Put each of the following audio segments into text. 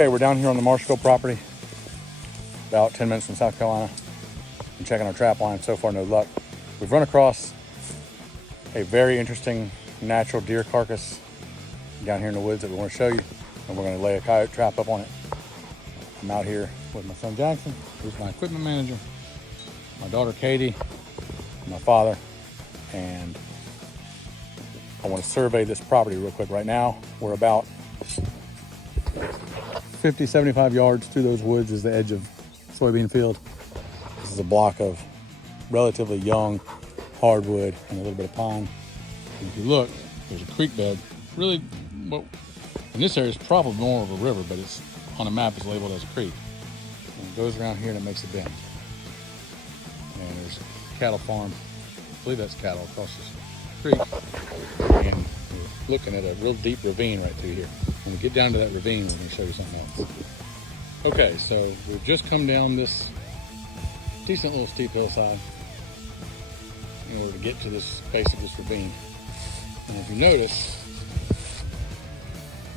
Okay, we're down here on the Marshville property, about 10 minutes from South Carolina. I'm checking our trap line. So far, no luck. We've run across a very interesting natural deer carcass down here in the woods that we want to show you, and we're going to lay a coyote trap up on it. I'm out here with my son Jackson, who's my equipment manager, my daughter Katie, my father, and I want to survey this property real quick. Right now, we're about 50, 75 yards through those woods is the edge of soybean field. This is a block of relatively young hardwood and a little bit of pine. And if you look, there's a creek bed. Really, well, in this area, it's probably more of a river, but it's on a map, it's labeled as a creek. And it goes around here and it makes a bend. And there's a cattle farm. I believe that's cattle across this creek. And we're looking at a real deep ravine right through here. When we get down to that ravine, we're going to show you something else. Okay, so we've just come down this decent little steep hillside in order to get to this base of this ravine. And if you notice,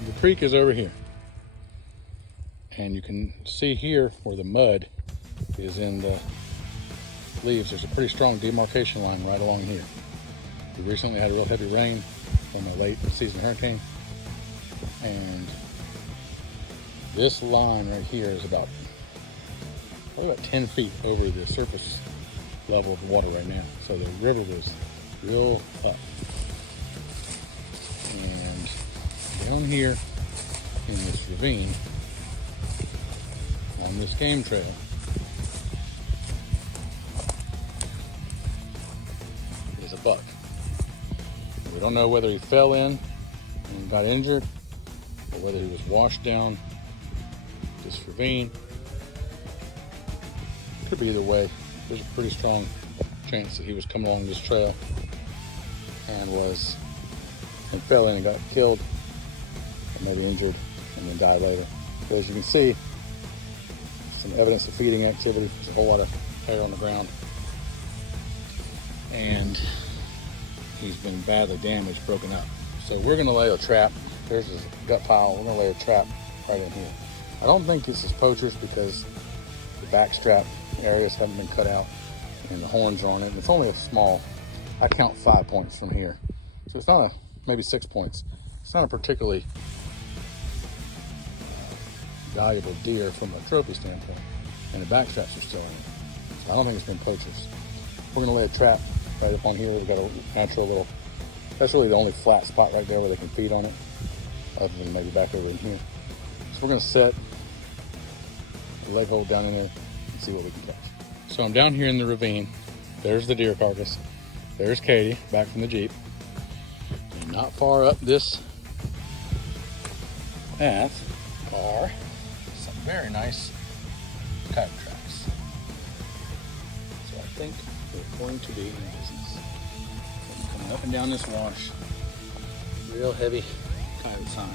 the creek is over here. And you can see here where the mud is in the leaves. There's a pretty strong demarcation line right along here. We recently had a real heavy rain from a late season hurricane. And this line right here is probably about 10 feet over the surface level of the water right now. So the river was real up. And down here in this ravine, on this game trail, is a buck. We don't know whether he fell in and got injured, or whether he was washed down this ravine. Could be either way. There's a pretty strong chance that he was coming along this trail and fell in and got killed, or maybe injured and then died later. But as you can see, some evidence of feeding activity. There's a whole lot of hair on the ground, and he's been badly damaged, broken up. So we're gonna lay a trap. There's his gut pile. We're gonna lay a trap right in here. I don't think this is poachers because the backstrap areas haven't been cut out and the horns are on it. And it's only a small, I count 5 points from here. So it's not maybe 6 points. It's not a particularly valuable deer from a trophy standpoint. And the backstraps are still in it. So I don't think it's been poachers. We're gonna lay a trap right up on here. We've got a natural little, that's really the only flat spot right there where they can feed on it, other than maybe back over in here. So we're gonna set a leg hold down in there and see what we can catch. So I'm down here in the ravine. There's the deer carcass. There's Katie back from the Jeep. And not far up this path are some very nice coyote tracks. So I think we're going to be in business. Coming up and down this wash, real heavy coyote sign.